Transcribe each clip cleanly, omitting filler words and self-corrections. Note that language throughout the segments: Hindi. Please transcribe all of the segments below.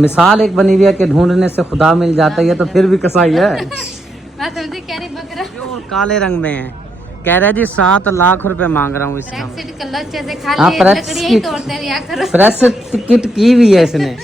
मिसाल एक बनी हुई है कि ढूंढने से खुदा मिल जाता है, तो फिर भी कसाई है। मैं समझी कह रही बकरा जो काले रंग में है, कह रहे जी 7 लाख रुपए मांग रहा हूँ इसका। ब्रेक्सिट कलर जैसे खा हाँ, लिए लकड़ी ही तोड़ते रिया करो। प्रेस टिकट की हुई है इसने।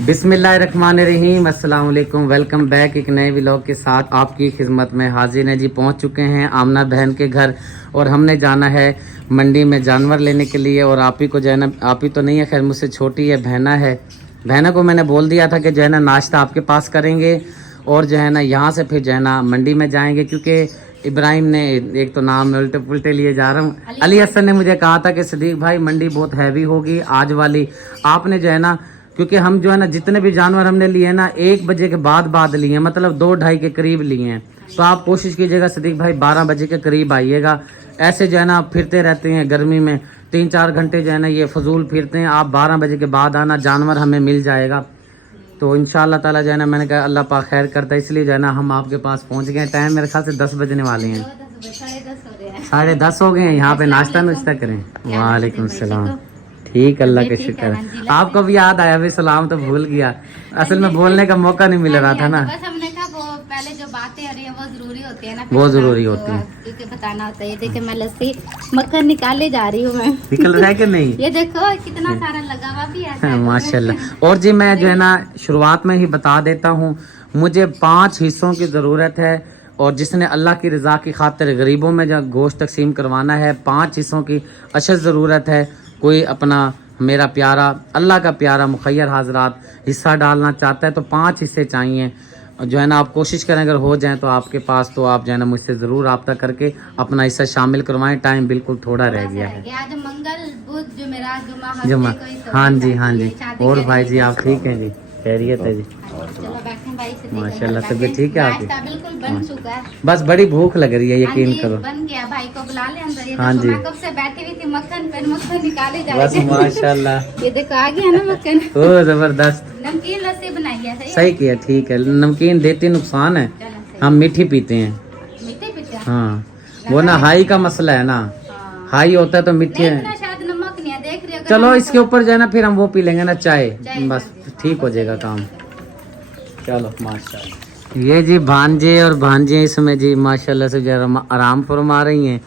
बिस्मिल्लाहिर्रहमानिर्रहीम, अस्सलाम वालेकुम, वेलकम बैक। एक नए व्लॉग के साथ आपकी खिदमत में हाजिर है जी। पहुंच चुके हैं आमना बहन के घर और हमने जाना है मंडी में जानवर लेने के लिए। और आप ही को जो है ना, आप ही तो नहीं है, खैर मुझसे छोटी है, बहना है। बहना को मैंने बोल दिया था कि जो है ना नाश्ता आपके पास करेंगे और जो है ना यहाँ से फिर जो है ना मंडी में जाएंगे, क्योंकि इब्राहिम ने, एक तो नाम में उल्टे पुल्टे लिए जा रहा हूँ, अली हसन ने मुझे कहा था कि सदीक भाई मंडी बहुत हैवी होगी आज वाली, आपने जो है ना, क्योंकि हम जो है ना जितने भी जानवर हमने लिए ना 1 बजे के बाद लिए हैं, मतलब 2-2:30 के करीब लिए हैं। तो आप कोशिश कीजिएगा सदीक भाई 12 बजे के करीब आइएगा। ऐसे जो है ना फिरते रहते हैं गर्मी में, 3-4 घंटे जो है ना ये फजूल फिरते हैं। आप 12 बजे के बाद आना, जानवर हमें मिल जाएगा। तो इंशाअल्लाह ताला जो है ना, मैंने कहा अल्लाह पाक खैर करता है, इसलिए जो है ना हम आपके पास पहुंच गए। टाइम मेरे ख्याल से 10 बजने वाले हैं, 10:30 हो गए हैं। यहाँ पे नाश्ता नुश्ता करें। वालेकुम सलाम। ठीक, अल्लाह का शुक्र है। आपको भी याद आया, अभी सलाम तो भूल गया, असल में बोलने का मौका नहीं मिल रहा था ना। बस हमने कहा वो पहले जो बातें हो रही है वो जरूरी होती है ना, वो जरूरी होती है, क्योंकि बताना होता है। देखिए मैं लस्सी मक्खन निकाले जा रही हूँ मैं। निकल रहा है कि नहीं? ये देखो कितना सारा लगा हुआ भी है माशाल्लाह। और जी मैं जो है ना शुरुआत में ही बता देता हूँ, मुझे 5 हिस्सों की ज़रूरत है। और जिसने अल्लाह की रज़ा की खातिर गरीबों में जो गोश्त तकसीम करवाना है, 5 हिस्सों की अशद ज़रूरत है। कोई अपना मेरा प्यारा, अल्लाह का प्यारा मुखैर हाजरात हिस्सा डालना चाहता है तो 5 हिस्से चाहिए। जो है ना आप कोशिश करें, अगर हो जाए तो आपके पास, तो आप जो है ना मुझसे ज़रूर रब्ता करके अपना हिस्सा शामिल करवाएं। टाइम बिल्कुल थोड़ा रह गया है। आज मंगल बुध जुमेरात जुमा। हाँ जी, हाँ जी। और भाई जी आप ठीक हैं जी? खैरियत है जी? माशाल्लाह, तबीयत ठीक है आपकी? बिल्कुल बन चुका है, बस बड़ी भूख लग रही है, यकीन करो। बन गया, भाई को बुला ले अंदर। ये हाँ जी, कब से बैठी हुई थी, मक्खन निकाले जा बस माशाल्लाह। ये देखो आ गया ना मक्खन। ओ जबरदस्त, नमकीन लस्सी बनाई है। सही किया, ठीक है। नमकीन देती नुकसान है, हम मीठी पीते हैं। मीठे पीते हैं? हाँ, वो ना हाई का मसला है ना, हाई होता है तो मीठे। शायद नमक नहीं है, देख रही हो। चलो इसके ऊपर जो है ना फिर हम वो पी लेंगे ना, चाय, बस ठीक हो जाएगा काम। चलो माशाल्लाह। ये जी भांजे और भांजे इसमें जी माशाल्लाह से जरा आराम फरमा रही हैं।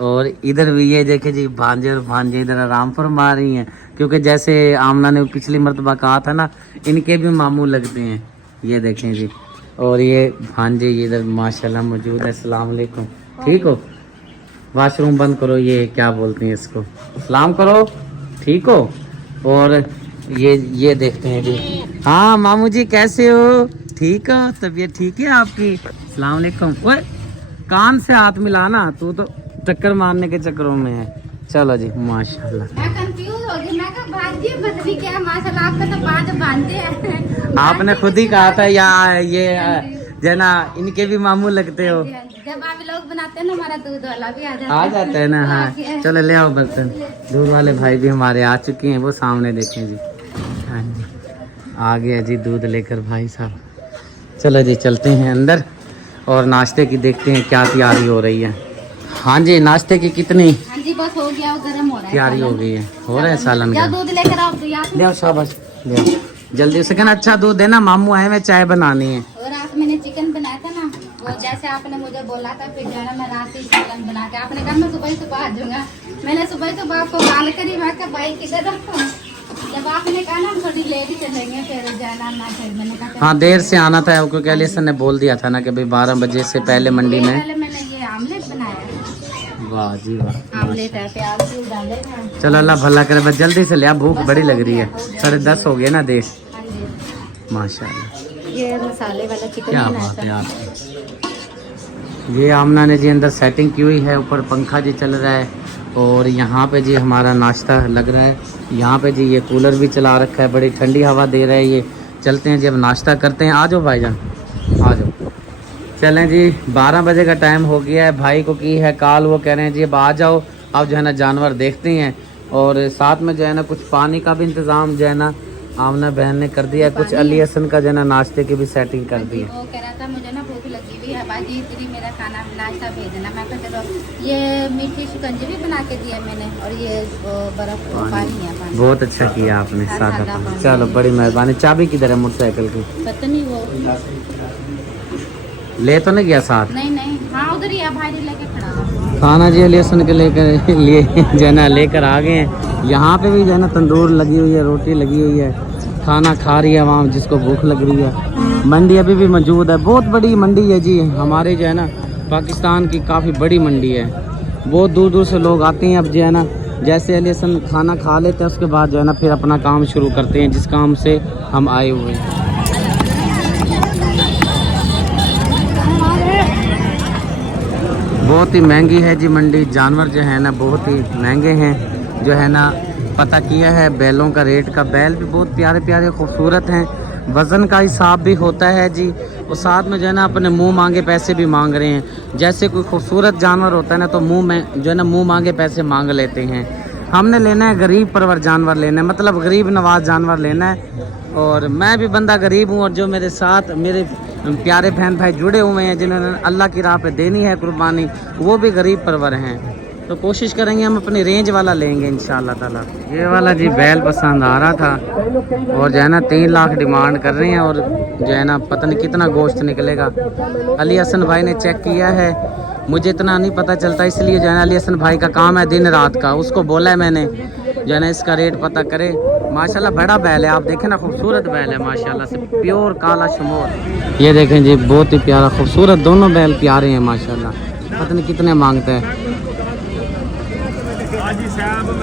और इधर भी ये देखे जी भांजे और भांजे इधर आराम फरमा रही हैं, क्योंकि जैसे आमना ने पिछली मरतबा कहा था ना, इनके भी मामू लगते हैं। ये देखें जी, और ये भांजे ये इधर माशाल्लाह मौजूद है। अस्सलाम वालेकुम, ठीक हो? वाशरूम बंद करो, ये क्या बोलते हैं इसको, सलाम करो, ठीक हो? और ये देखते हैं जी। हाँ मामू जी कैसे हो? ठीक हो? तबीयत ठीक है आपकी? अस्सलाम वालेकुम। ओए कान से हाथ मिलाना, तू तो चक्कर मारने के चक्करों में है। चलो जी माशाल्लाह। मैं कंफ्यूज हो गई, मैं कहा भांजी बदली क्या, माशाल्लाह आपका तो 5 भांजे हैं। आपने खुद ही कहा था या ये जना इनके भी मामू लगते हो। जब आप लोग बनाते हैं ना, हमारा दूध वाला भी आ जाता है ना। हाँ चलो ले आओ बर्तन। दूध वाले भाई भी हमारे आ चुके हैं, वो सामने देखें जी। हाँ जी, आ गया जी दूध लेकर भाई साहब। चलो जी चलते हैं अंदर और नाश्ते की देखते हैं क्या तैयारी हो रही है। हाँ जी, नाश्ते की कितनी? हाँ जी बस हो गया, वो गर्म हो रहा है, तैयारी हो गई है, हो रहा है सालन का। दूध लेकर आओ, ले आओ, शाबाश ले आओ जल्दी से, कहना अच्छा दूध देना, मामू आए में चाय बनानी है। और रात मैंने चिकन बनाया था ना, वो जैसे आपने मुझे बोला था, फिर जो है मैं रात ही चिकन बना के, आपने कहा मैं सुबह आ जाऊंगा। मैंने सुबह आपको कॉल करी, मैं कहा भाई किधर हो? जब आपने कहा ना हम थोड़ी लेट ही चलेंगे, फिर जाना ना, फिर मैंने कहा हाँ देर से आना था, क्योंकि अलीसन ने बोल दिया था ना कि भाई 12 बजे से पहले मंडी में। पहले मैंने ये आमलेट बनाया। वाह जी वाह, आमलेट है, प्याज भी डाले हैं। चलो अल्लाह भला करे, बस जल्दी से ले, भूख बड़ी लग रही है। 10:30 हो गए ना देर। माशाल्लाह, ये मसाले वाला चिकन क्या बनाया बात है था। आपकी। ये आमना ने जी अंदर सेटिंग की हुई है, ऊपर पंखा जी चल रहा है और यहाँ पे जी हमारा नाश्ता लग रहा है। यहाँ पे जी ये कूलर भी चला रखा है, बड़ी ठंडी हवा दे रहा है ये। चलते हैं जी, अब नाश्ता करते हैं। आ जाओ भाईजान, आ जाओ। चलें जी, 12 बजे का टाइम हो गया है। भाई को की है कॉल, वो कह रहे हैं जी अब आ जाओ, अब जो है ना जानवर देखते हैं। और साथ में जो है ना कुछ पानी का भी इंतज़ाम जो है ना आमना बहन ने कर दिया है। कुछ अली हसन का जो है ना नाश्ते की भी सेटिंग कर दी है। वो कह रहा था मुझे ना भूख लगी हुई बोलती है बाजी तेरी मेरा खाना नाश्ता भेज देना। मैं कहते चलो ये मीठी शिकंजी भी बना के दिया मैंने और ये बर्फ पानी है पानी। बहुत अच्छा किया आपने, सादा सादा पानी। पानी। चलो बड़ी मेहरबानी। चाबी किधर है मोटरसाइकिल की? पता नहीं वो ले तो नहीं गया साथ? नहीं नहीं हाँ उधर ही है भाई लेके खड़ा है। खाना जी लेसन के लेकर लिए जो है ना लेकर आ गए हैं। यहाँ पे भी जो है ना तंदूर लगी हुई है, रोटी लगी हुई है, खाना खा रही है आवाम जिसको भूख लग रही है। मंडी अभी भी मौजूद है, बहुत बड़ी मंडी है जी हमारे जो है ना पाकिस्तान की, काफ़ी बड़ी मंडी है। बहुत दूर दूर से लोग आते हैं। अब जो है ना जैसे अलीसन खाना खा लेते हैं उसके बाद जो है ना फिर अपना काम शुरू करते हैं जिस काम से हम आए हुए हैं। बहुत ही महंगी है जी मंडी, जानवर जो है ना बहुत ही महंगे हैं। जो है ना पता किया है बैलों का रेट का, बैल भी बहुत प्यारे प्यारे खूबसूरत हैं, वज़न का हिसाब भी होता है जी। और साथ में जो है ना अपने मुंह मांगे पैसे भी मांग रहे हैं। जैसे कोई खूबसूरत जानवर होता है ना तो मुंह में जो है ना मुंह मांगे पैसे मांग लेते हैं। हमने लेना है गरीब परवर जानवर लेना है, मतलब गरीब नवाज जानवर लेना है। और मैं भी बंदा गरीब हूँ और जो मेरे साथ मेरे प्यारे बहन भाई जुड़े हुए हैं जिन्होंने अल्लाह की राह पे देनी है कुर्बानी, वो भी गरीब परवर हैं। तो कोशिश करेंगे हम अपनी रेंज वाला लेंगे इंशाल्लाह ताला। ये वाला जी बैल पसंद आ रहा था और जो है ना 3 लाख डिमांड कर रहे हैं और जो है ना पता नहीं कितना गोश्त निकलेगा। अली हसन भाई ने चेक किया है, मुझे इतना नहीं पता चलता, इसलिए जो है ना अली हसन भाई का काम है दिन रात का। उसको बोला है मैंने जो है ना इसका रेट पता करे। माशाल्लाह बड़ा बैल है, आप देखें ना खूबसूरत बैल है माशाल्लाह से, प्योर काला शमोर। ये देखें जी बहुत ही प्यारा खूबसूरत, दोनों बैल प्यारे हैं माशाल्लाह। पता नहीं कितने मांगते हैं।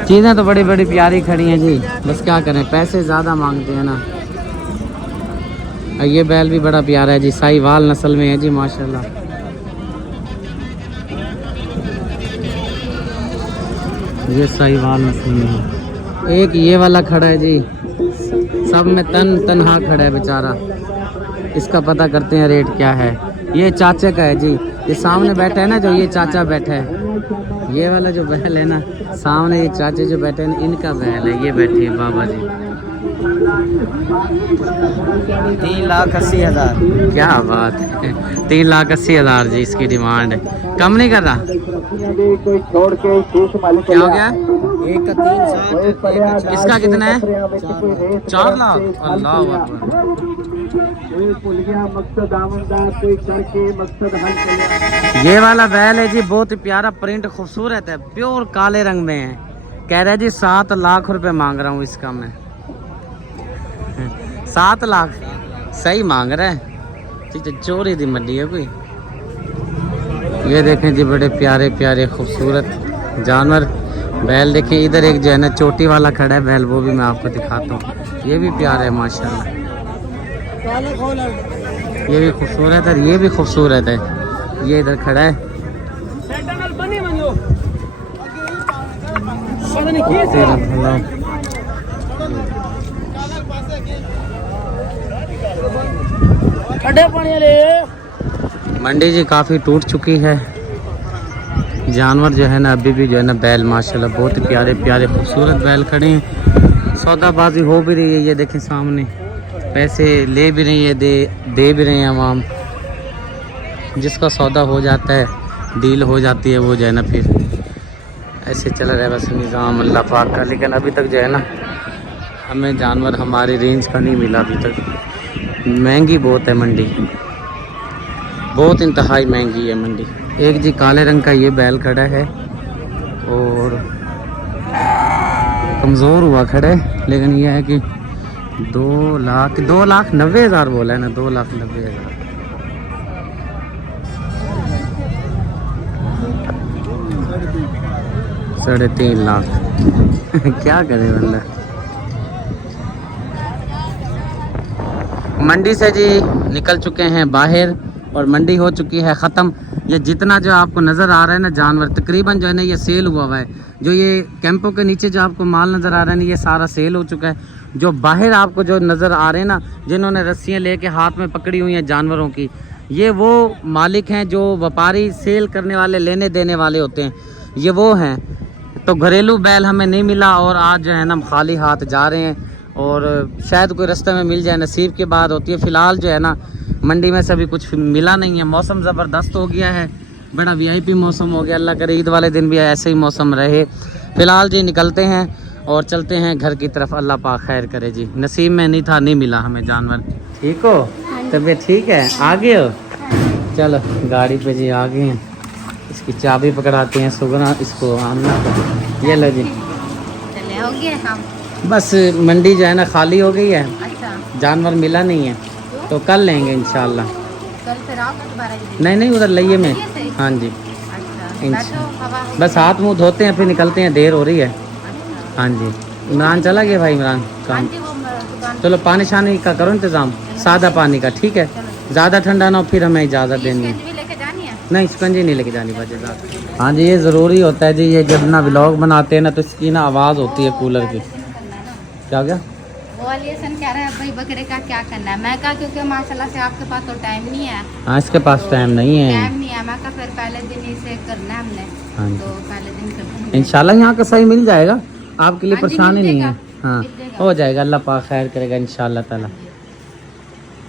चीज़ें तो बड़ी बड़ी प्यारी खड़ी हैं जी, बस क्या करें पैसे ज़्यादा मांगते हैं ना। ये बैल भी बड़ा प्यारा है जी, साहिवाल नस्ल में है जी माशाल्लाह। ये साहिवाल नस्ल में है। एक ये वाला खड़ा है जी, सब में तनहा खड़ा है बेचारा। इसका पता करते हैं रेट क्या है। ये चाचे का है जी, ये सामने बैठा है ना जो ये चाचा बैठा है, ये वाला जो बैल है ना सामने ये चाचे जो बैठे हैं ना इनका बैल है। ये बैठे हैं बाबा जी। 3,80,000। क्या बात है, 3,80,000 जी इसकी डिमांड है। कम नहीं कर रहा? क्या हो गया? एक का 3,60, एक का 4। इसका कितना है? 4 लाख। अल्लाह ये वाला बैल है जी बहुत ही प्यारा, प्रिंट खूबसूरत है, प्योर काले रंग में है। कह रहा है जी 7 लाख रुपए मांग रहा हूँ इसका मैं। 7 लाख सही मांग रहा है। ठीक है, चोरी दी मंडी है कोई। ये देखें जी बड़े प्यारे प्यारे खूबसूरत जानवर बैल। देखें इधर एक जो है ना चोटी वाला खड़ा है बैल, वो भी मैं आपको दिखाता हूँ। ये भी प्यारा है माशाल्लाह, ये भी खूबसूरत है, ये भी खूबसूरत है। ये इधर खड़ा है। मंडी जी काफ़ी टूट चुकी है। जानवर जो है ना अभी भी जो है ना बैल माशाल्लाह बहुत ही प्यारे प्यारे खूबसूरत बैल खड़े हैं। सौदाबाजी हो भी रही है, ये देखें सामने पैसे ले भी रही है, दे भी रहे हैं आवाम। जिसका सौदा हो जाता है, डील हो जाती है, वो जो है ना फिर ऐसे चल रहा है बस निज़ाम अल्लाह पाक का। लेकिन अभी तक जो है ना हमें जानवर हमारी रेंज का नहीं मिला अभी तक। महंगी बहुत है मंडी, बहुत इंतहाई महंगी है मंडी। एक जी काले रंग का ये बैल खड़ा है और कमज़ोर हुआ खड़ा है, लेकिन यह है कि 2,90,000 बोला है ना, 2,90,000। $3.5 लाख क्या करे बंदा। मंडी से जी निकल चुके हैं बाहर और मंडी हो चुकी है ख़त्म। ये जितना जो आपको नज़र आ रहा है ना जानवर तकरीबन जो है ना ये सेल हुआ हुआ है। जो ये कैंपों के नीचे जो आपको माल नज़र आ रहा है ना ये सारा सेल हो चुका है। जो बाहर आपको जो नज़र आ रहे हैं ना जिन्होंने रस्सियाँ लेके हाथ में पकड़ी हुई हैं जानवरों की, ये वो मालिक हैं जो व्यापारी सेल करने वाले लेने देने वाले होते हैं, ये वो हैं। तो घरेलू बैल हमें नहीं मिला और आज जो है ना हम खाली हाथ जा रहे हैं और शायद कोई रास्ते में मिल जाए, नसीब की बात होती है। फ़िलहाल जो है ना मंडी में से अभी कुछ मिला नहीं है। मौसम ज़बरदस्त हो गया है, बड़ा वीआईपी मौसम हो गया। अल्लाह करे ईद वाले दिन भी ऐसे ही मौसम रहे। फ़िलहाल जी निकलते हैं और चलते हैं घर की तरफ। अल्लाह पाक खैर करे जी। नसीब में नहीं था, नहीं मिला हमें जानवर। ठीक हो, तबीयत ठीक है, आ गए हो? चलो गाड़ी पे जी आ गए हैं। इसकी चाबी पकड़ाते हैं सुगना, इसको आना। ये लो जी, चले हो गए हम। बस मंडी जो है ना खाली हो गई है, अच्छा, जानवर मिला नहीं है, तो कल लेंगे इंशाल्लाह। कल फिर आओ दोबारा? नहीं नहीं, उधर लइए में। लइए से? हाँ जी, अच्छा, बैठो, हवा हो बस हाथ मुंह धोते हैं फिर निकलते हैं, देर हो रही है। अच्छा। हाँ जी, इमरान चला गया भाई, इमरान हाँ काम। जी, वो दुकान चलो पानी शानी का करो इंतज़ाम, सादा पानी का, ठीक है? ज़्यादा ठंडा ना हो फिर हमें इजाज़त देनी है। भी लेके जानी है। नहीं शिकंजी नहीं लेके जानी बच्चे। हाँ जी, ये ज़रूरी होता है जी, ये जब ना व्लॉग बनाते हैं ना तो इसकी ना आवाज़ होती है कूलर की। क्या हो गया? वो वालियसन कह रहा है भाई बकरे का क्या करना है। मैं कहा क्योंकि माशाल्लाह से आपके पास तो टाइम नहीं है। हाँ इसके पास टाइम नहीं है। टाइम नहीं है, मैं कहा फिर पहले दिन इसे करना है हमने। हाँ जी, तो पहले दिन करना है। इंशाल्लाह यहाँ का सही मिल जाएगा, आपके लिए हाँ जी, परेशानी मिल नहीं है। जाएगा, हाँ मिल जाएगा। हो जाएगा, अल्लाह पाक खैर करेगा इंशाल्लाह ताला।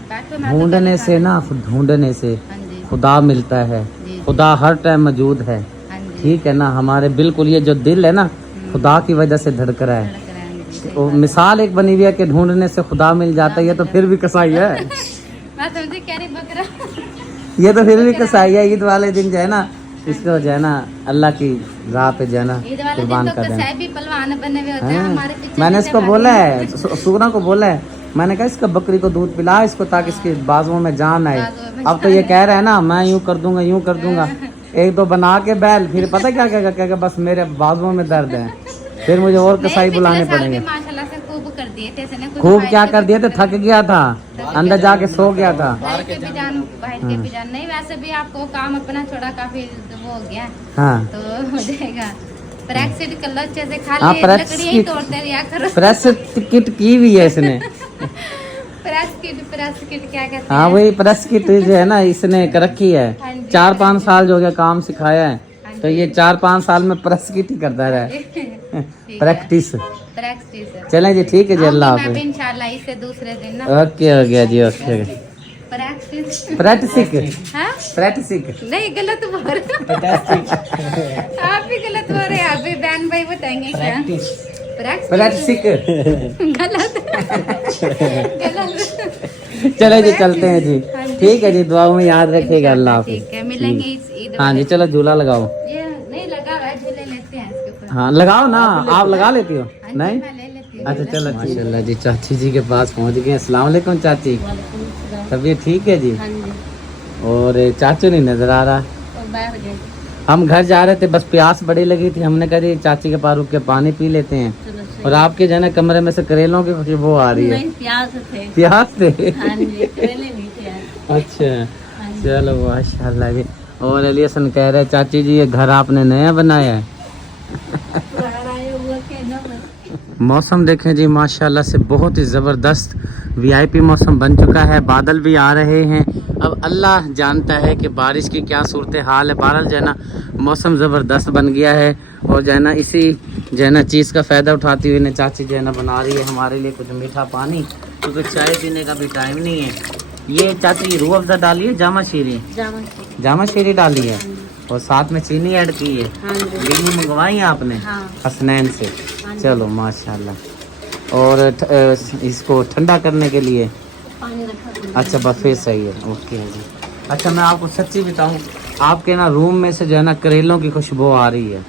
बैठो, मैं तो ढूंढने पहले से ना, ढूंढने से हाँ जी, खुदा मिलता है। जी, खुदा हर टाइम मौजूद है, हाँ जी, ठीक है ना? हमारे बिल्कुल ये जो दिल है ना, खुदा की वजह से धड़क रहा है। लग रहा है जी। वो मिसाल एक बनी हुई है कि ढूंढने से खुदा मिल जाता है, ये तो फिर भी कसाई है। मैं समझी कह रही बकरा। ये तो फिर भी कसाई है। ईद वाले दिन जो है ना, इसको जो है ना अल्लाह की राह पे जो है ना ईद वाले कुर्बान दिन तो कर देना। कसाई भी पहलवान बने हुए होते हैं हाँ, हमारे पीछे। मैंने पीछे इसको भागे बोला हैं। है, सुगना को बोला है, मैंने कहा इसका बकरी को दूध पिला इसको ताकि इसकी बाजुओं में जान आए। बाजुओं में अब तो ये कह रहा है ना मैं यूं कर दूंगा, यूं कर दूंगा। एक दो बना के बैल, फिर पता क्या कहेगा, बस मेरे बाजुओं में दर्द है, फिर मुझे और नहीं, कसाई पिछले बुलाने साल भी पड़ेंगे। माशाल्लाह से खूब कर दिए थे इसने। कुछ खूब भाई क्या के कर दिए थे, थक गया था, अंदर जाके सो गया था। भाई के भी जान, भाई के भी जान। नहीं वैसे भी आपको काम अपना छोड़ा काफी वो हो गया, हाँ तो हो जाएगा। ब्रेक्सिट कर लो अच्छे से, हाँ, खाली प्रेस लकड़ियाँ ही किट। तोड़ते रिया करो। प्रेस किट की भी है इसने। प्रेस किट क्या कहते हाँ हैं? वही प्रेस किट जो है ना इसने कर रखी है। हाँ जी, 4-5 साल जो गया काम सिखाया है, हाँ तो ये 4-5 साल में प्रेस किट ही करता रहा है। ठीक है। प्रैक्टिस। प्रैक्टिस। चलें जी, ठीक है जी, अल्लाह मैं भी हाफिज। इंशाल्लाह इससे दूसरे दिन ना ओके हो गया जी, ओके। प्रैक्टिस। प्रैक्टिस, हाँ प्रैक्टिस। नहीं, गलत बोल रहे हो। आप भी गलत बोल रहे हैं। आप भी बहन भाई बताएंगे क्या? प्रैक्टिस गलत गलत। चले जी, चलते हैं जी, हाँ जी। ठीक है जी, दुआओं में याद रखिएगा, अल्लाह हाफिज। ठीक है, मिलेंगे इस ईद हाँ जी, वाले। चलो झूला लगाओ। ये नहीं लगा हुआ है, झूले लेते हैं इसके ऊपर। हाँ लगाओ ना, आप लगा लेती हो? हाँ जी, नहीं, मैं ले लेती हूँ। अच्छा चलो। माशाल्लाह जी, चाची जी के पास पहुंच गए। अस्सलाम वालेकुम चाची, तबीयत ठीक है जी? हाँ जी, और चाचू नहीं नजर आ रहा। और बाय हो जाएगी। हम घर जा रहे थे, बस प्यास बड़ी लगी थी, हमने कहा जी चाची के पास रुक के पानी पी लेते हैं। चलो सही। और आपके जो है ना कमरे में से करेलों की खुशबू आ रही है। नहीं, प्याज थे। प्याज थे? हाँ जी, करेले नहीं थे आज। अच्छा, हाँ जी। चलो माशाल्लाह जी। और अली हसन कह रहे चाची जी ये घर आपने नया बनाया है। मौसम देखें जी, माशाल्लाह से बहुत ही ज़बरदस्त वीआईपी मौसम बन चुका है। बादल भी आ रहे हैं। अब अल्लाह जानता है कि बारिश की क्या सूरत हाल है। बहरहाल जो है ना मौसम ज़बरदस्त बन गया है। और जो है ना इसी जो है ना चीज़ का फ़ायदा उठाती हुई ना चाची जो है ना बना रही है हमारे लिए कुछ मीठा पानी, क्योंकि चाय पीने का भी टाइम नहीं है। ये चाची रूह अफ़ज़ा डाली है, जामा शीरी, जामा शीरी डाली है, और साथ में चीनी ऐड की है। हाँ जी, लीमू मंगवाई है आपने हाँ। हसनैन से? चलो माशाल्लाह। और इसको ठंडा करने के लिए पानी रखा। अच्छा बस फिर सही है, ओके जी। अच्छा मैं आपको सच्ची बताऊं, आपके ना रूम में से जो है ना करेलों की खुशबू आ रही है।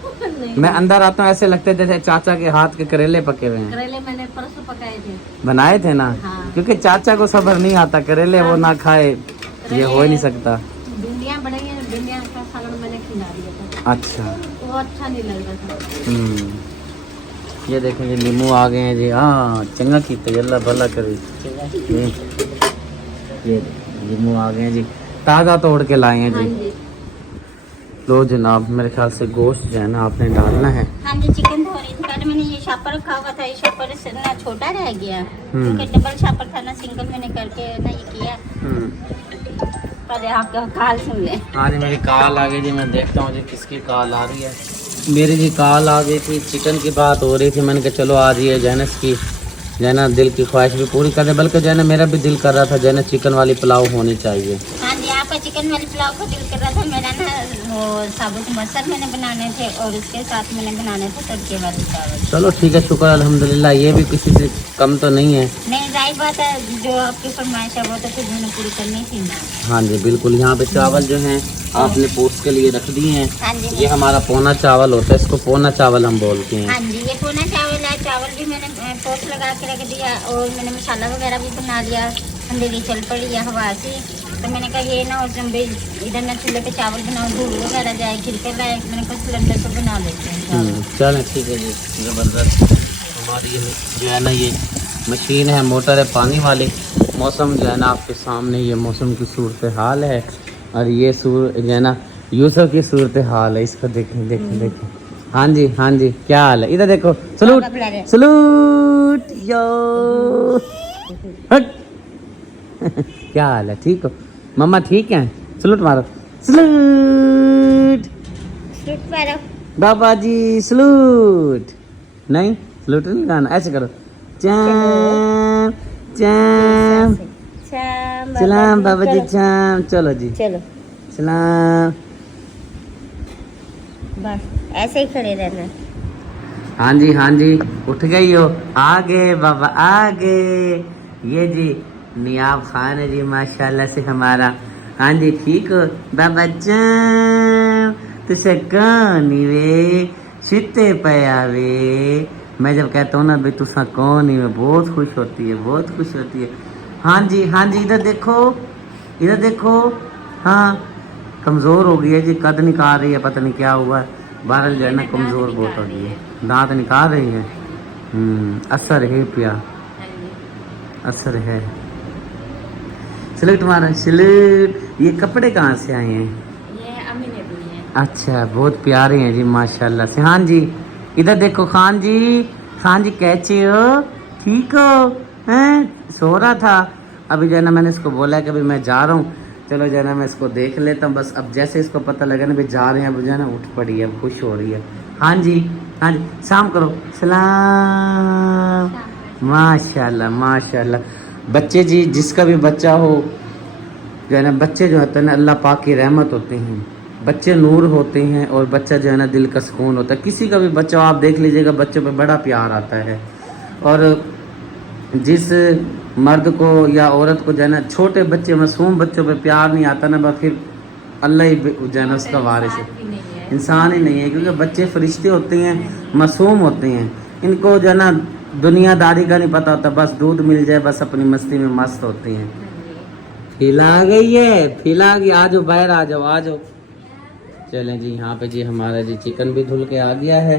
मैं अंदर आता हूँ ऐसे लगता है जैसे चाचा के हाथ के करेले पके हुए हैं। करेले मैंने परसों पकाए थे। बनाए थे ना? हाँ। क्योंकि चाचा को सब्र नहीं आता, करेले वो ना खाए ये हो ही नहीं सकता। भिंडियाँ बढ़ेंगे, भिंडियाँ का सालन मैंने खिला दिया था, अच्छा, वो अच्छा नहीं लग रहा था। ये देखें जी नींबू आ गए हैं जी। हाँ चंगा की अल्लाह भला करे। ये नींबू आ गए हैं जी, ताज़ा तोड़ के लाए हैं हाँ जी। जी, लो जनाब, मेरे ख्याल से गोश्त जो है ना आपने डालना है। हाँ जी, चिकन धो रही थी। पहले मैंने ये शापर रखा हुआ था, ये शापर से ना छोटा रह गया, क्योंकि डबल शापर था ना, सिंगल मैंने करके ना ये किया। पहले आपका काल सुन ले। हाँ जी, मेरी कॉल आ गई जी, मैं देखता हूँ जी किसकी कॉल आ रही है। मेरी जी कॉल आ गई थी, चिकन की बात हो रही थी, मैंने कहा चलो आज ये जैनस की जो है ना दिल की ख्वाहिश भी पूरी कर दे, बल्कि जो है ना मेरा भी दिल कर रहा था जो है ना चिकन वाली पुलाव होनी चाहिए। हाँ जी, आपका चिकन वाली पुलाव को दिल कर रहा था। मेरा ना वो साबुत मसर मैंने बनाने थे और उसके साथ मैंने बनाने थे तड़के वाले चावल। चलो ठीक है, शुक्र अल्हम्दुलिल्लाह, ये भी किसी से कम तो नहीं है। नहीं, जाहिर बात है, जो आपकी फरमाइश है वो तो फिर मैंने पूरी करनी थी ना। हाँ जी बिल्कुल। यहाँ पे चावल जो हैं आपने पोस्ट के लिए रख दिए हैं। हाँ जी, ये हमारा पोना चावल होता है, इसको पोना चावल हम बोलते हैं। हाँ जी, ये पोना चावल है। चावल भी मैंने पोस्ट लगा के रख दिया और मैंने मसाला वगैरह भी बना लिया। अंधेरी चल पड़ी है हवा से, तो मैंने कहा ये ना और जब इधर ना चूल्हे पे चावल बनाओ, धूल वगैरह जाए, खिलकर रहे, मैंने कहा सिलेंडर पर बना लेते हैं। चलें ठीक है जी, ज़बरदस्त। हमारी ये जो है ना ये मशीन है, मोटर है पानी वाली। मौसम जो है ना आपके सामने, ये मौसम की सूरत हाल है और ये जो है ना यूसुफ की सूरत हाल है। इसको देखें देखें देखें। हाँ जी हाँ जी, क्या हाल है? इधर देखो, सलूट सलूट यो हट। क्या हाल है? ठीक हो मम्मा? ठीक है, सलूट मारो, सलूट बाबा जी, सलूट। नहीं सलूट नहीं गाना, ऐसे करो, चाम चाम सलाम बाबा जी, चाम। चलो जी, चलो सलाम। बस ऐसे ही खड़े रहना। हाँ जी हाँ जी, उठ गई हो? आगे बाबा आगे। ये जी नियाब खान है जी माशाल्लाह से हमारा। हाँ जी ठीक हो बाबा जान? तुझे कौन वे छिट्टे पया वे। मैं जब कहता हूँ ना भाई तुसा कौन ही, बहुत खुश होती है, बहुत खुश होती है। हाँ जी हाँ जी, इधर देखो, इधर देखो। हाँ कमज़ोर हो गई है जी, कद निकाल रही है, पता नहीं क्या हुआ। बहरहाल जो है ना कमज़ोर बहुत हो गई है, दांत निकाल रही है। असर है पिया, असर है। सिलेक्ट मारा, सिलेक्ट। ये कपड़े कहाँ से आए हैं? ये अम्मी ने दिए हैं। अच्छा, बहुत प्यारे हैं जी माशाल्लाह से। हाँ जी इधर देखो, खान जी, खान जी कैसे हो? ठीक हो? हैं? सो रहा था अभी जो है ना, मैंने इसको बोला कि अभी मैं जा रहा हूँ, चलो जो है ना मैं इसको देख लेता हूँ। बस अब जैसे इसको पता लगा ना भाई जा रहे हैं, अब जो है ना उठ पड़ी है, खुश हो रही है। हाँ जी हाँ जी, शाम करो, सलाम। माशाल्लाह माशाल्लाह। बच्चे जी, जिसका भी बच्चा हो जो है ना, बच्चे जो होते हैं ना अल्लाह पाक की रहमत होते हैं, बच्चे नूर होते हैं और बच्चा जो है ना दिल का सुकून होता है। किसी का भी बच्चा आप देख लीजिएगा, बच्चों पे बड़ा प्यार आता है। और जिस मर्द को या औरत को जो है ना छोटे बच्चे मासूम बच्चों पे प्यार नहीं आता ना, बस फिर अल्लाह ही जो है ना उसका वारिस है, इंसान ही नहीं है। क्योंकि बच्चे फरिश्ते होते हैं, मासूम होते हैं, इनको जो है ना दुनियादारी का नहीं पता होता, बस दूध मिल जाए बस अपनी मस्ती में मस्त होते हैं। फिला गई है, फिला गई, आ जाओ बाहर, आ जाओ आ जाओ। चलें जी, यहाँ पे जी हमारा जी चिकन भी धुल के आ गया है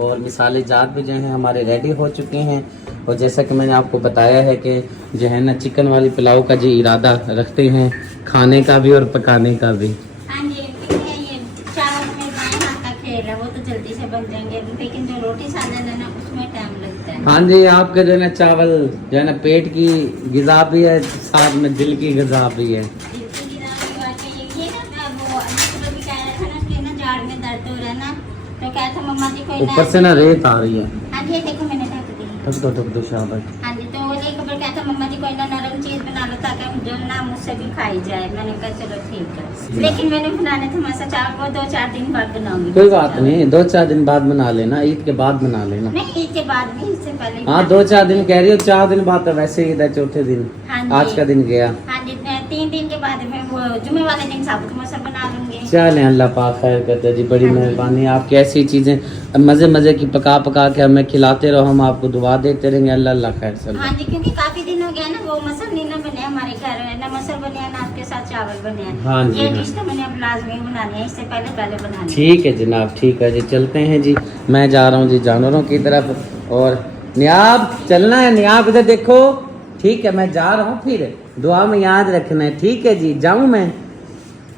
और मिसाले जात भी जो हैं हमारे रेडी हो चुके हैं। और जैसा कि मैंने आपको बताया है कि जो है ना चिकन वाली पुलाव का जी इरादा रखते हैं, खाने का भी और पकाने का भी। हाँ जी, ये चावल में बाएं हाथ का खेल है, वो तो जल्दी से बन जाएंगे, लेकिन जो रोटी सालन है ना उसमें टाइम लगता है। हाँ जी, आपके जो है ना चावल जो है ना पेट की ग़िज़ा भी है, साथ में दिल की ग़िज़ा भी है। तो क्या था मम्मा जी कोई ऊपर से ना रेत आ रही है। हाँ जी देखो मैंने ढक दी। ढक दो शाबाश। हाँ जी, तो वो नहीं खबर क्या था मम्मा जी कोई ना नरम चीज बना लो ताकि जो ना मुझसे भी खाई जाए। मैंने कहा चलो ठीक है, लेकिन मैंने बनाने थे मसा चावल वो 2-4 दिन बाद बनाऊंगी। कोई बात नहीं, 2-4 दिन बाद बना लेना, ईद के बाद बना लेना। नहीं ईद के बाद भी, इससे पहले। हाँ 2-4 दिन कह रही हो, 4 दिन बाद तो वैसे ही था, चौथे दिन आज का दिन गया। हाँ जी, 3 दिन के बाद मैं वो जुमे वाले दिन साबुत मसर बना लूंगी। चलें, अल्लाह पाक खैर करते जी, बड़ी मेहरबानी आपकी। ऐसी चीज़ें मज़े मज़े की पका पका के हमें खिलाते रहो, हम आपको दुआ देते रहेंगे। अल्लाह अल्लाह खैर सब। हाँ जी, क्योंकि काफी दिन हो गया ना वो मसर नहीं ना बने हमारे घर, ना मसर बने ना आपके साथ चावल बने। हाँ जी, ये हाँ। डिश तो मैंने अब लाजमी बनानी है, इससे पहले बनानी है। ठीक है जनाब, ठीक है जी, चलते हैं जी। मैं जा रहा हूँ जी जानवरों की तरफ। और नियाब चलना है, नियाब इधर देखो। ठीक है मैं जा रहा हूँ, फिर दुआ में याद रखना है। ठीक है जी, जाऊँ मैं?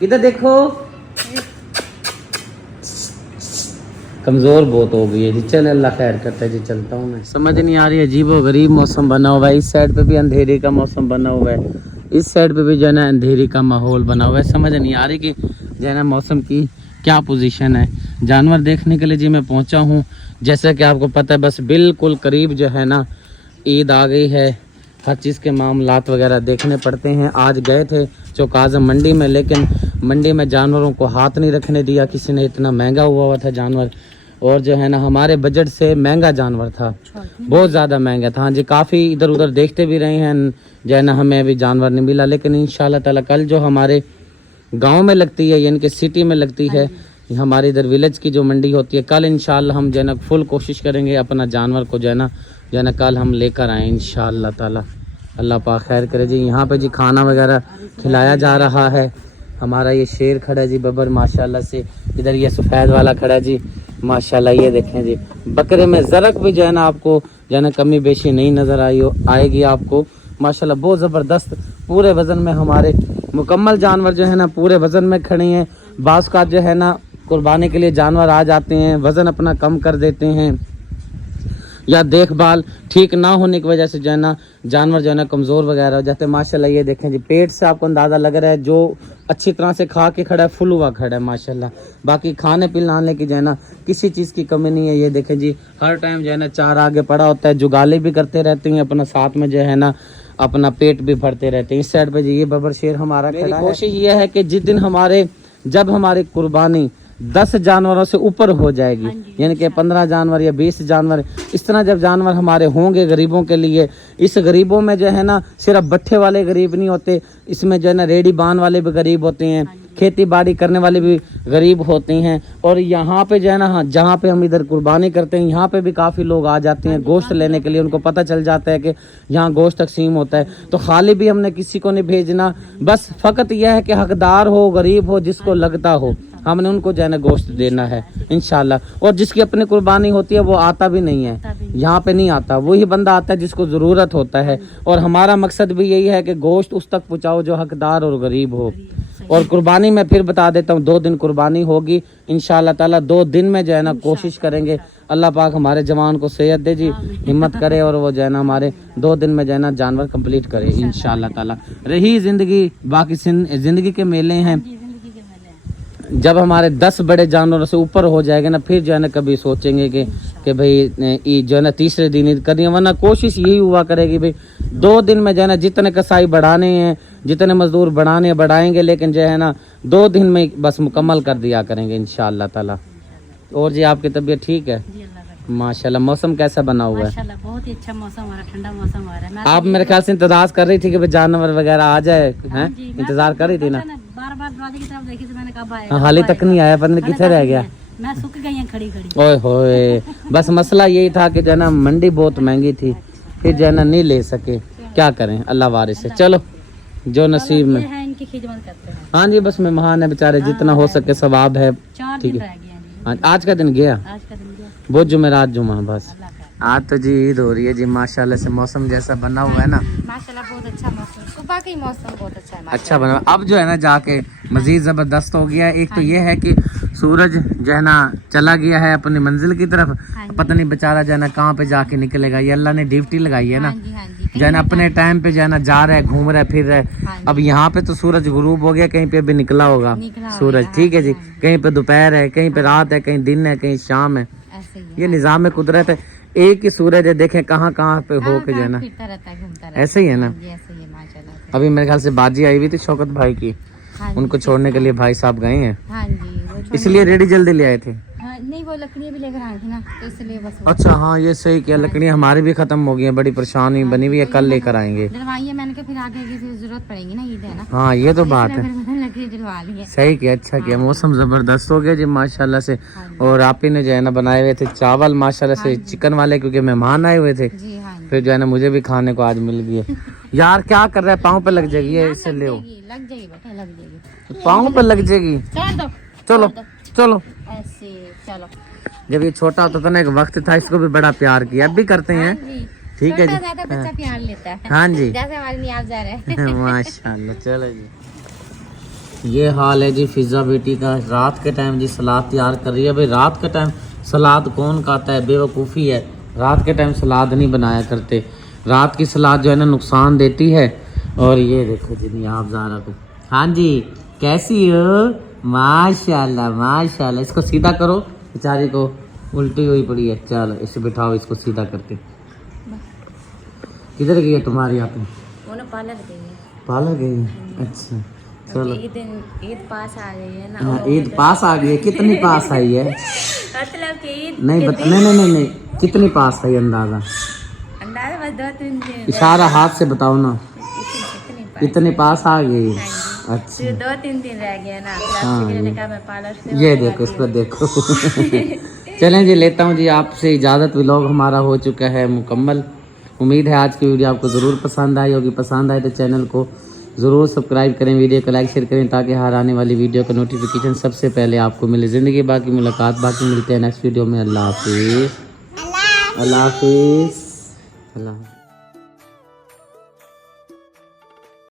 इधर देखो, कमज़ोर बहुत हो गई है जी। चल अल्लाह खैर करता है जी, चलता हूँ मैं। समझ नहीं आ रही, अजीब व गरीब मौसम बना हुआ है। इस साइड पे भी अंधेरे का मौसम बना हुआ है, इस साइड पे भी जो है ना अंधेरे का माहौल बना हुआ है। समझ नहीं आ रही कि जो है ना मौसम की क्या पोजीशन है। जानवर देखने के लिए जी मैं पहुँचा हूँ, जैसा कि आपको पता है, बस बिल्कुल करीब जो है ना ईद आ गई है, हर चीज़ के मामलात वगैरह देखने पड़ते हैं। आज गए थे चौकाज़म मंडी में, लेकिन मंडी में जानवरों को हाथ नहीं रखने दिया किसी ने, इतना महंगा हुआ था जानवर। और जो है ना हमारे बजट से महंगा जानवर था, बहुत ज़्यादा महंगा था। हाँ जी, काफ़ी इधर उधर देखते भी रहे हैं, जो है ना हमें अभी जानवर नहीं मिला। लेकिन इंशाल्लाह ताला कल जो हमारे गांव में लगती है, यानी कि सिटी में लगती है, हमारे इधर विलेज की जो मंडी होती है, कल इंशाल्लाह हम जो है ना फुल कोशिश करेंगे अपना जानवर को जो है ना कल हम लेकर आएँ इंशाल्लाह ताला। अल्लाह पाक खैर करे जी। यहाँ पे जी खाना वगैरह खिलाया जा रहा है। हमारा ये शेर खड़ा है जी बबर माशाल्लाह से, इधर ये सफ़ेद वाला खड़ा है जी माशाल्लाह। ये देखें जी, बकरे में ज़रक भी जो है ना आपको जो है ना कमी बेशी नहीं नज़र आएगी आपको माशाल्लाह। बहुत ज़बरदस्त पूरे वज़न में हमारे मुकम्मल जानवर जो है ना पूरे वज़न में खड़े हैं। बाज़ का जो है ना कुर्बानी के लिए जानवर आ जाते हैं, वज़न अपना कम कर देते हैं, या देखभाल ठीक ना होने की वजह से जो है ना जानवर जो है ना कमज़ोर वगैरह हो जाते हैं माशाल्लाह। ये देखें जी, पेट से आपको अंदाज़ा लग रहा है, जो अच्छी तरह से खा के खड़ा है, फुल हुआ खड़ा है माशाल्लाह। बाकी खाने पिलाने की जो है ना किसी चीज़ की कमी नहीं है। ये देखें जी, हर टाइम जो है ना चार आगे पड़ा होता है, जुगाली भी करते रहते हैं अपना, साथ में जो है ना अपना पेट भी भरते रहते हैं। इस साइड पे जी ये बबर शेर हमारा खड़ा है। कोशिश ये है कि जिस दिन जब हमारी कुर्बानी 10 जानवरों से ऊपर हो जाएगी, यानी कि 15 जानवर या 20 जानवर, इस तरह जब जानवर हमारे होंगे गरीबों के लिए, इस गरीबों में जो है ना सिर्फ बट्ठे वाले गरीब नहीं होते, इसमें जो है ना रेडी बान वाले भी गरीब होते हैं, खेती बाड़ी करने वाले भी गरीब होते हैं। और यहाँ पे जो है ना, हाँ, जहाँ पे हम इधर कुर्बानी करते हैं यहाँ पे भी काफ़ी लोग आ जाते हैं गोश्त लेने के लिए। उनको पता चल जाता है कि यहाँ गोश्त तकसीम होता है, तो खाली भी हमने किसी को नहीं भेजना। बस फ़कत यह है कि हकदार हो, गरीब हो, जिसको लगता हो, हमने उनको जो है ना गोश्त देना है इंशाल्लाह। और जिसकी अपनी कुर्बानी होती है वो आता भी नहीं है, यहाँ पे नहीं आता, वही बंदा आता है जिसको ज़रूरत होता है। और हमारा मकसद भी यही है कि गोश्त उस तक पहुँचाओ जो हकदार और गरीब हो। और कुर्बानी मैं फिर बता देता हूँ, 2 दिन कुर्बानी होगी इंशाल्लाह ताला। 2 दिन में जो है ना कोशिश करेंगे, अल्लाह पाक हमारे जवान को सेहत दे जी, हिम्मत करे, और वो जो है ना हमारे 2 दिन में जो है ना जानवर कंप्लीट करे इंशाल्लाह ताला। रही ज़िंदगी, बाकी ज़िंदगी के मेले हैं। जब हमारे 10 बड़े जानवरों से ऊपर हो जाएंगे ना, फिर जो है ना कभी सोचेंगे कि भाई जो है ना तीसरे दिन ईद करनी है। वरना कोशिश यही हुआ करेगी भाई 2 दिन में जो है ना जितने कसाई बढ़ाने हैं, जितने मजदूर बढ़ाएंगे, लेकिन जो है ना 2 दिन में बस मुकम्मल कर दिया करेंगे इंशाअल्लाह ताला। और जी आपकी तबीयत ठीक है? माशाल्लाह। मौसम कैसा बना हुआ है? माशाल्लाह बहुत ही अच्छा मौसम हो रहा है, ठंडा मौसम हो रहा है। आप मेरे ख्याल से इंतजार कर रही थी कि भाई जानवर वगैरह आ जाए, हैं? इंतजार कर रही थी ना? बार-बार दरवाजे की तरफ देखी तो मैंने कहा आएगा। हाल तक नहीं आया, पता नहीं किधर रह गया। मैं सूख गई हैं खड़ी-खड़ी। ओए होए, बस मसला यही था कि जो है ना मंडी बहुत महंगी थी, फिर जो है ना नहीं ले सके, क्या करें, अल्लाह वारिस है। चलो जो नसीब में है, इनकी खिदमत करते हैं। हाँ जी, बस मेहमान है बेचारे, जितना हो सके सवाब है। 4 ठीक दिन है, रह गए हैं। हाँ, आज का दिन गया, आज का दिन गया, वो जुमेरात जुमा बस। अल्लाह का। आज तो जी ईद हो रही है जी माशाल्लाह से, मौसम जैसा बना हुआ है ना, माशाल्लाह बहुत अच्छा मौसम, सुबह का ही मौसम बहुत अच्छा है। अच्छा बना। अब जो है ना जाके मजीद ज़बरदस्त हो गया है। एक तो ये है कि सूरज जो है ना चला गया है अपनी मंजिल की तरफ, पता नहीं बेचारा जो है ना कहाँ पे जाके निकलेगा। ये अल्लाह ने ड्यूटी लगाई है ना, जो है ना अपने टाइम पे जो है ना जा रहा है, घूम रहा है, फिर रहा है। अब यहाँ पे तो सूरज गुरूब हो गया, कहीं पे भी निकला होगा सूरज, ठीक है जी। कहीं पे दोपहर है, कहीं पे रात है, कहीं दिन है, कहीं शाम है। ये निज़ाम में कुदरत है, एक ही सूरज है, देखें कहाँ कहाँ पे हो के जो है ना, ऐसे ही है ना। अभी मेरे ख्याल से बाजी आई हुई थी शौकत भाई की, उनको छोड़ने के लिए भाई साहब गए हैं, इसलिए रेडी जल्दी ले आए थे। नहीं, वो लकड़ियाँ भी लेकर आए थे ना, तो इसलिए बस। अच्छा हाँ, ये सही किया, लकड़ियाँ हमारी भी खत्म हो गई है, बड़ी परेशानी बनी हुई है, कल लेकर आएंगे। डलवाइए मैंने कहा, फिर आगे की जरूरत पड़ेगी ना, ईद है ना। हाँ ये तो बात है, लकड़ी डलवा ली है। सही किया, अच्छा किया। मौसम जबरदस्त हो गया जी माशाल्लाह से। और आप ही ने जो है ना बनाए हुए थे चावल माशाल्लाह से, चिकन वाले, क्योंकि मेहमान आए हुए थे, फिर जो है ना मुझे भी खाने को आज मिल गया। यार क्या कर रहा है, पाँव पे लग जाएगी ये, इससे ले लग जाएगी बेटा, लग जाएगी, पाँव पे लग जाएगी। चलो चलो, ऐसे चलो। जब ये छोटा होता था ना, एक वक्त था, इसको भी बड़ा प्यार किया, अब भी करते हैं, ठीक है जी। ज्यादा बच्चा प्यार लेता है, हाँ जी, जैसे हमारे नियाज़ जा रहे हैं। माशाल्लाह। चलो जी, ये हाल है जी फिजा बेटी का। रात के टाइम जी सलाद तैयार कर रही है। भाई रात के टाइम सलाद कौन खाता है, बेवकूफ़ी है, रात के टाइम सलाद नहीं बनाया करते। रात की सलाद जो है ना नुकसान देती है। और ये देखो जी आप ज़ारा को, हाँ जी कैसी हो, माशाल्लाह माशाल्लाह। इसको सीधा करो, बेचारी को उल्टी हुई पड़ी है, चलो इसे बिठाओ इसको सीधा करके। किधर गई है तुम्हारी आप? वो ना पार्लर गई है। पार्लर गई है? अच्छा चलो। ईद पास आ गई है ना। हाँ, ईद पास आ गई है। कितनी पास आई है? मतलब कि ईद नहीं बता, नहीं कितनी पास आई अंदाजा? अंदाजा बस 2-3 दिन। इशारा हाथ से बताओ ना। इतनी पास आ गई। हाँ अच्छा जी। 2-3 दिन रह गया ना। हाँ, मैंने कहा मैं पार्लर से ये देखो इसको देखो। चलें जी, लेता हूँ जी आपसे इजाज़त। व्लॉग हमारा हो चुका है मुकम्मल। उम्मीद है आज की वीडियो आपको ज़रूर पसंद आई होगी। पसंद आए तो चैनल को ज़रूर सब्सक्राइब करें, वीडियो को लाइक शेयर करें, ताकि हर आने वाली वीडियो का नोटिफिकेशन सबसे पहले आपको मिले। ज़िंदगी बाकी मुलाकात बाकी, मिलते हैं नेक्स्ट वीडियो में। अल्लाह हाफिज़। अल्लाह हाफिज़। अल्लाह।